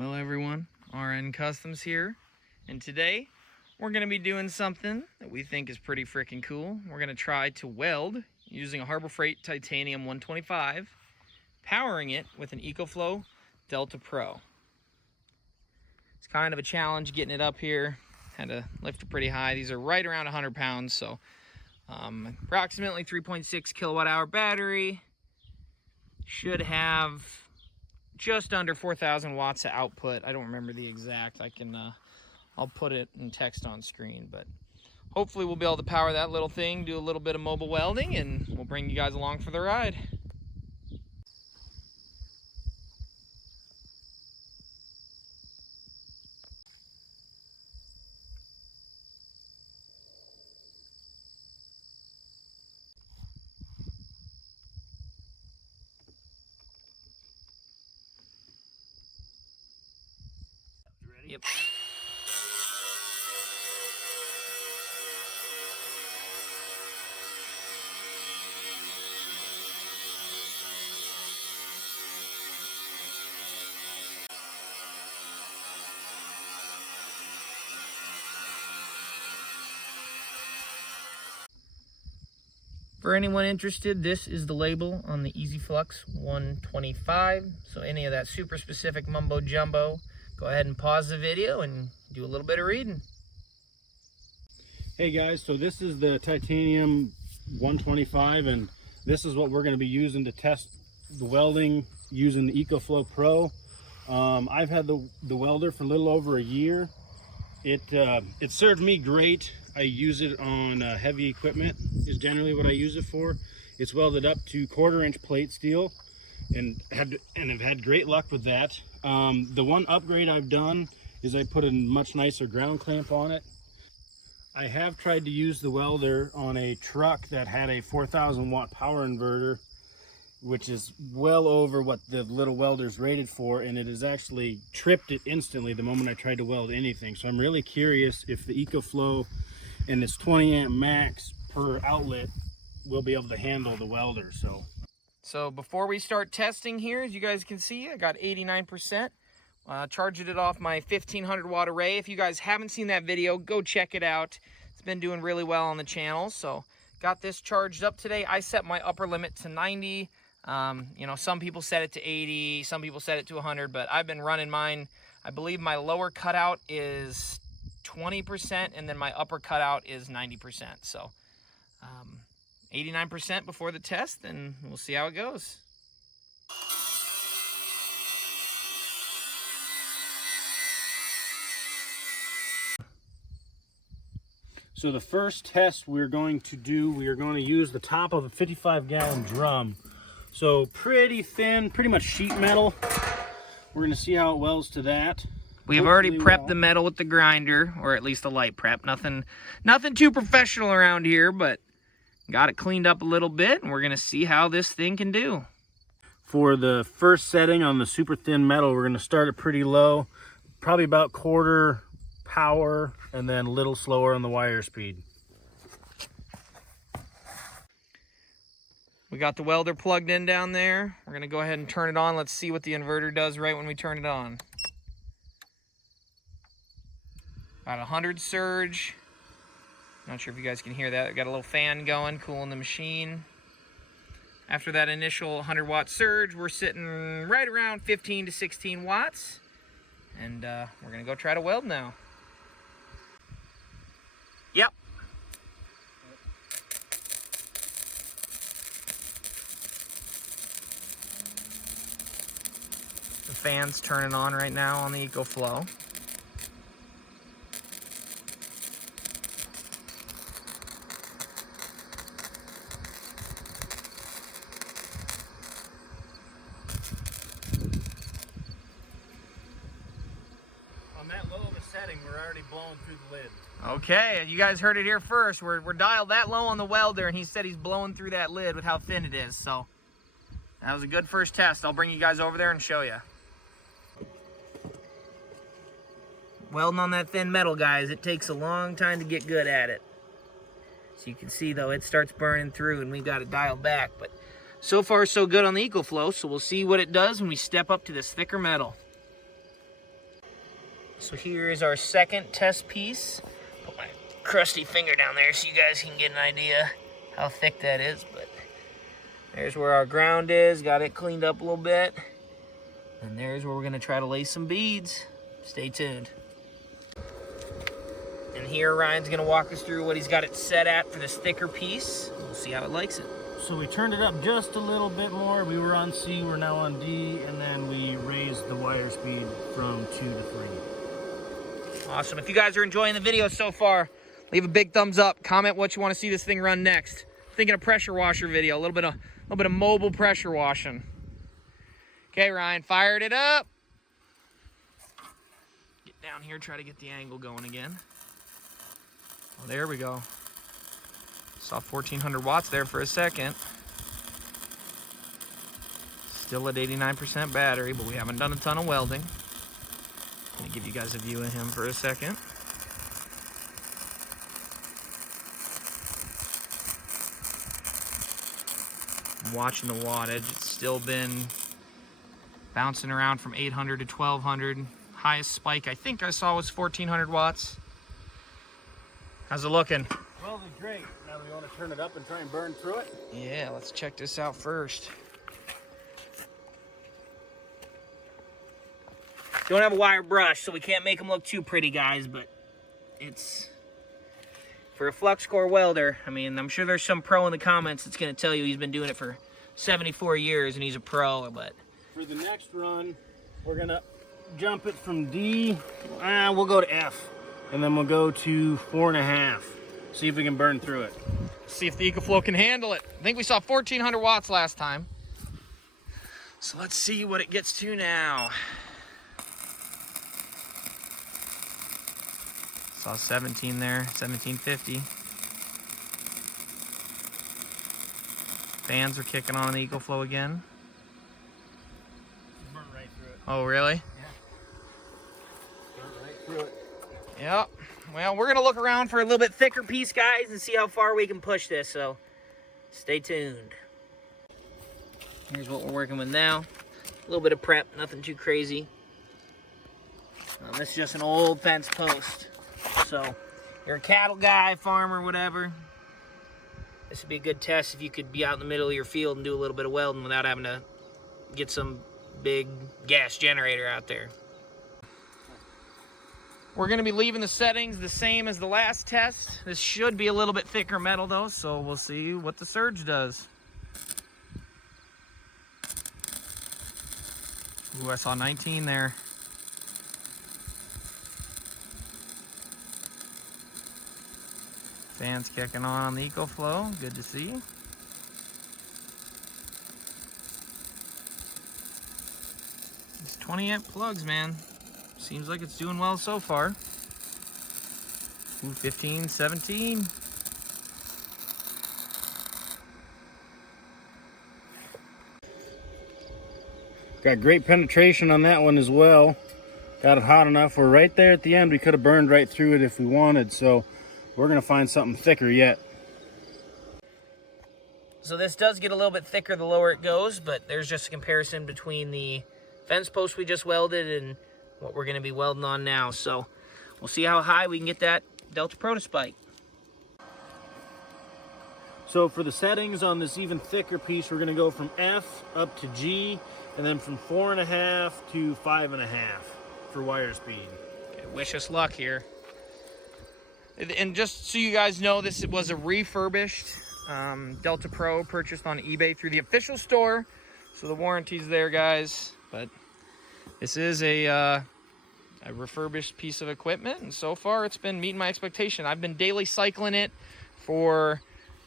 Well everyone, RN Customs here, and today we're going to be doing something that we think is pretty freaking cool. We're going to try to weld using a Harbor Freight Titanium 125, powering it with an Ecoflow Delta Pro. It's kind of a challenge getting it up here. Had to lift it pretty high. These are right around 100 pounds, so approximately 3.6 kilowatt hour battery. Should have just under 4,000 watts of output. I don't remember the exact. I'll put it in text on screen, but hopefully we'll be able to power that little thing, do a little bit of mobile welding, and we'll bring you guys along for the ride. Yep. For anyone interested, this is the label on the Easy-Flux 125. So any of that super specific mumbo jumbo, go ahead and pause the video and do a little bit of reading. Hey guys, so this is the Titanium 125, and this is what we're going to be using to test the welding using the Ecoflow Pro. I've had the welder for a little over a year. It served me great. I use it on heavy equipment is generally what I use it for. It's welded up to 1/4-inch plate steel, and I've had great luck with that. The one upgrade I've done is I put a much nicer ground clamp on it. I have tried to use the welder on a truck that had a 4,000 watt power inverter, which is well over what the little welder's rated for, and it has actually tripped it instantly the moment I tried to weld anything. So I'm really curious if the Ecoflow and this 20 amp max per outlet will be able to handle the welder. So before we start testing here, as you guys can see, I got 89%. Charged it off my 1500 watt array. If you guys haven't seen that video, go check it out. It's been doing really well on the channel. So got this charged up today. I set my upper limit to 90. You know, some people set it to 80, some people set it to 100, but I've been running mine. I believe my lower cutout is 20%, and then my upper cutout is 90%. So 89% before the test, and we'll see how it goes. So the first test we're going to do, we are going to use the top of a 55-gallon drum. So pretty thin, pretty much sheet metal. We're going to see how it welds to that. We've already prepped the metal with the grinder, or at least a light prep. Nothing too professional around here, but got it cleaned up a little bit, and we're going to see how this thing can do. For the first setting on the super thin metal, we're going to start it pretty low, probably about 1/4 power, and then a little slower on the wire speed. We got the welder plugged in down there. We're going to go ahead and turn it on. Let's see what the inverter does right when we turn it on. About 100 surge. Not sure if you guys can hear that. I've got a little fan going, cooling the machine. After that initial 100 watt surge, we're sitting right around 15 to 16 watts. And we're going to go try to weld now. Yep. The fan's turning on right now on the Ecoflow. On that low of a setting, we're already blowing through the lid. Okay, you guys heard it here first. We're dialed that low on the welder, and he said he's blowing through that lid with how thin it is. So that was a good first test. I'll bring you guys over there and show you. Welding on that thin metal, guys, it takes a long time to get good at it. So you can see, though, it starts burning through, and we've got it dialed back. But so far, so good on the Ecoflow, so we'll see what it does when we step up to this thicker metal. So here is our second test piece. Put my crusty finger down there so you guys can get an idea how thick that is. But there's where our ground is. Got it cleaned up a little bit. And there's where we're gonna try to lay some beads. Stay tuned. And here Ryan's gonna walk us through what he's got it set at for this thicker piece. We'll see how it likes it. So we turned it up just a little bit more. We were on C, we're now on D, and then we raised the wire speed from 2 to 3. Awesome. If you guys are enjoying the video so far, leave a big thumbs up. Comment what you want to see this thing run next. Thinking a pressure washer video, a little bit of mobile pressure washing. Okay, Ryan, fired it up. Get down here, try to get the angle going again. Oh, there we go. Saw 1400 watts there for a second. Still at 89% battery, but we haven't done a ton of welding. Gonna give you guys a view of him for a second. I'm watching the wattage. It's still been bouncing around from 800 to 1200. Highest spike I think I saw was 1400 watts. How's it looking? Well, it's great. Now we want to turn it up and try and burn through it. Yeah, let's check this out first. Don't have a wire brush, so we can't make them look too pretty, guys, but it's for a flux core welder. I mean, I'm sure there's some pro in the comments that's going to tell you he's been doing it for 74 years and he's a pro, but for the next run, we're going to jump it from D. We'll go to F, and then we'll go to 4.5. See if we can burn through it. See if the Ecoflow can handle it. I think we saw 1400 watts last time. So let's see what it gets to now. Saw 17 there, 1750. Fans are kicking on the Ecoflow again. Burn right through it. Oh, really? Yeah. Burn right through it. Yep. Well, we're gonna look around for a little bit thicker piece, guys, and see how far we can push this, so stay tuned. Here's what we're working with now. A little bit of prep, nothing too crazy. This is just an old fence post. So, you're a cattle guy, farmer, whatever. This would be a good test if you could be out in the middle of your field and do a little bit of welding without having to get some big gas generator out there. We're going to be leaving the settings the same as the last test. This should be a little bit thicker metal though, so we'll see what the surge does. Ooh, I saw 19 there. Fans kicking on the Ecoflow, good to see. These 20 amp plugs, man. Seems like it's doing well so far. Ooh, 15, 17. Got great penetration on that one as well. Got it hot enough. We're right there at the end. We could have burned right through it if we wanted, so we're gonna find something thicker yet. So this does get a little bit thicker the lower it goes, but there's just a comparison between the fence post we just welded and what we're gonna be welding on now. So we'll see how high we can get that Delta Pro to spike. So for the settings on this even thicker piece, we're gonna go from F up to G, and then from 4.5 to 5.5 for wire speed. Okay, wish us luck here. And just so you guys know, this was a refurbished Delta Pro purchased on eBay through the official store. So the warranty's there, guys. But this is a refurbished piece of equipment, and so far it's been meeting my expectation. I've been daily cycling it for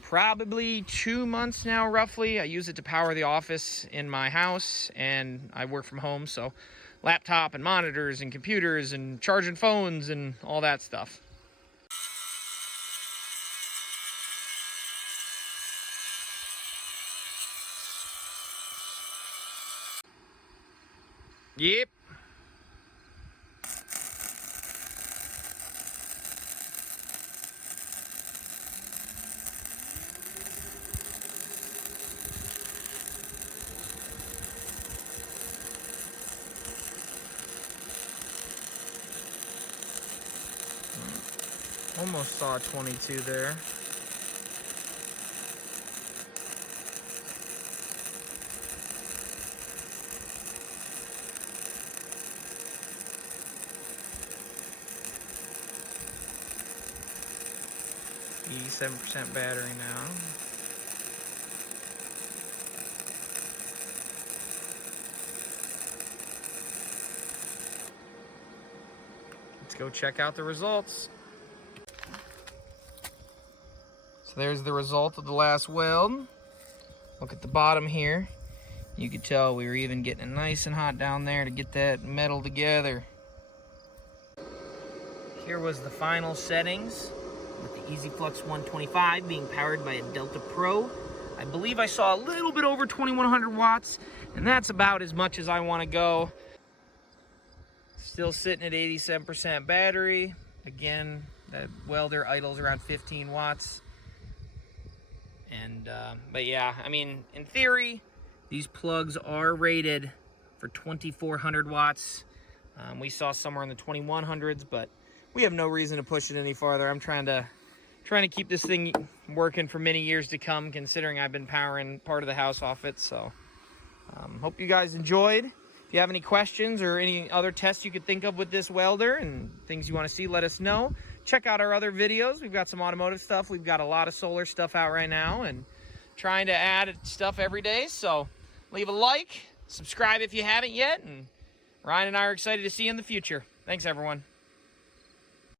probably 2 months now, roughly. I use it to power the office in my house, and I work from home, so laptop and monitors and computers and charging phones and all that stuff. Yep. Almost saw a 22 there. %, battery now. Let's go check out the results. So there's the result of the last weld. Look at the bottom here. You could tell we were even getting it nice and hot down there to get that metal together. Here was the final settings with the Easy-Flux 125 being powered by a Delta Pro. I believe I saw a little bit over 2100 watts, and that's about as much as I want to go. Still sitting at 87% battery. Again, the welder idles around 15 watts. And, but yeah, I mean, in theory, these plugs are rated for 2400 watts. We saw somewhere in the 2100s, but we have no reason to push it any farther. I'm trying to keep this thing working for many years to come, considering I've been powering part of the house off it. So hope you guys enjoyed. If you have any questions or any other tests you could think of with this welder and things you want to see, let us know. Check out our other videos. We've got some automotive stuff. We've got a lot of solar stuff out right now and trying to add stuff every day. So leave a like, subscribe if you haven't yet, and Ryan and I are excited to see you in the future. Thanks, everyone.